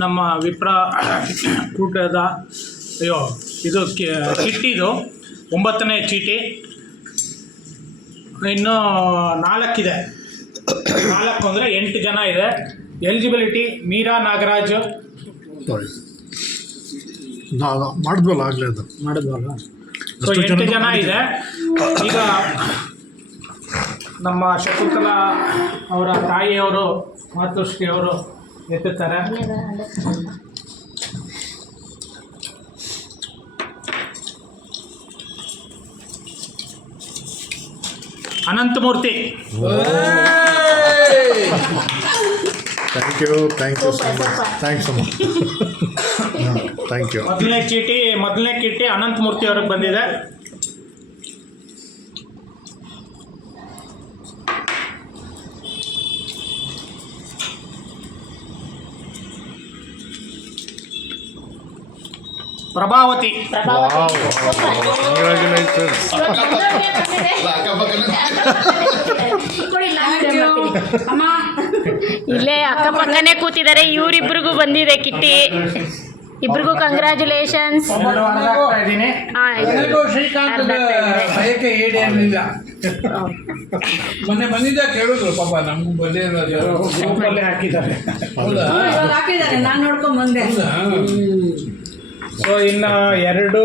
ನಮ್ಮ ವಿಪ್ರ ಕೂಟದ ಇದು ಕಿಟ್ಟಿದು 9ನೇ ಚೀಟಿ. ಇನ್ನೂ 4 ಇದೆ. 4 ಅಂದರೆ 8 ಜನ ಇದೆ. ಎಲಿಜಿಬಿಲಿಟಿ ಮೀರಾ ನಾಗರಾಜ್ ಮಾಡಿದ್ವಲ್ಲ ಆಗಲೇ ಅದು ಮಾಡಿದ್ವಲ್ಲ. ಸೊ 8 ಜನ ಇದೆ. ಈಗ ನಮ್ಮ ಶಕುಂತಲಾ ಅವರ ತಾಯಿಯವರು ಮಾತೃಶ್ರೀ ಅವರು ಎತ್ತುತ್ತಾರೆ. Ananthamurthy. Thank you so much. Thank you. ಮೊದಲನೇ ಚೀಟಿ ಅನಂತಮೂರ್ತಿ ಅವ್ರಿಗೆ ಬಂದಿದೆ. ಪ್ರಭಾವತಿ. ಇಲ್ಲೇ ಅಕ್ಕಪಕ್ಕನೇ ಕೂತಿದ್ದಾರೆ. ಇವರಿಬ್ಬರಿಗೂ ಬಂದಿದೆ ಕಿಟ್ಟಿ. ಇಬ್ರಿಗೂ ಕಂಗ್ರ್ಯಾಚುಲೇಷನ್ಸ್. ಬಯಕೆ ಈಡೇರಲಿಲ್ಲ. ಮೊನ್ನೆ ಬಂದಿದ್ದ ಕೇಳಿದ್ರು ಪಾಪ, ನಮಗೂ ಬಂದೇ ಹಾಕಿದ್ದಾರೆ. ನಾನು ನೋಡ್ಕೊಂಡ್ ಬಂದೆ. ಸೊ ಇನ್ನು 2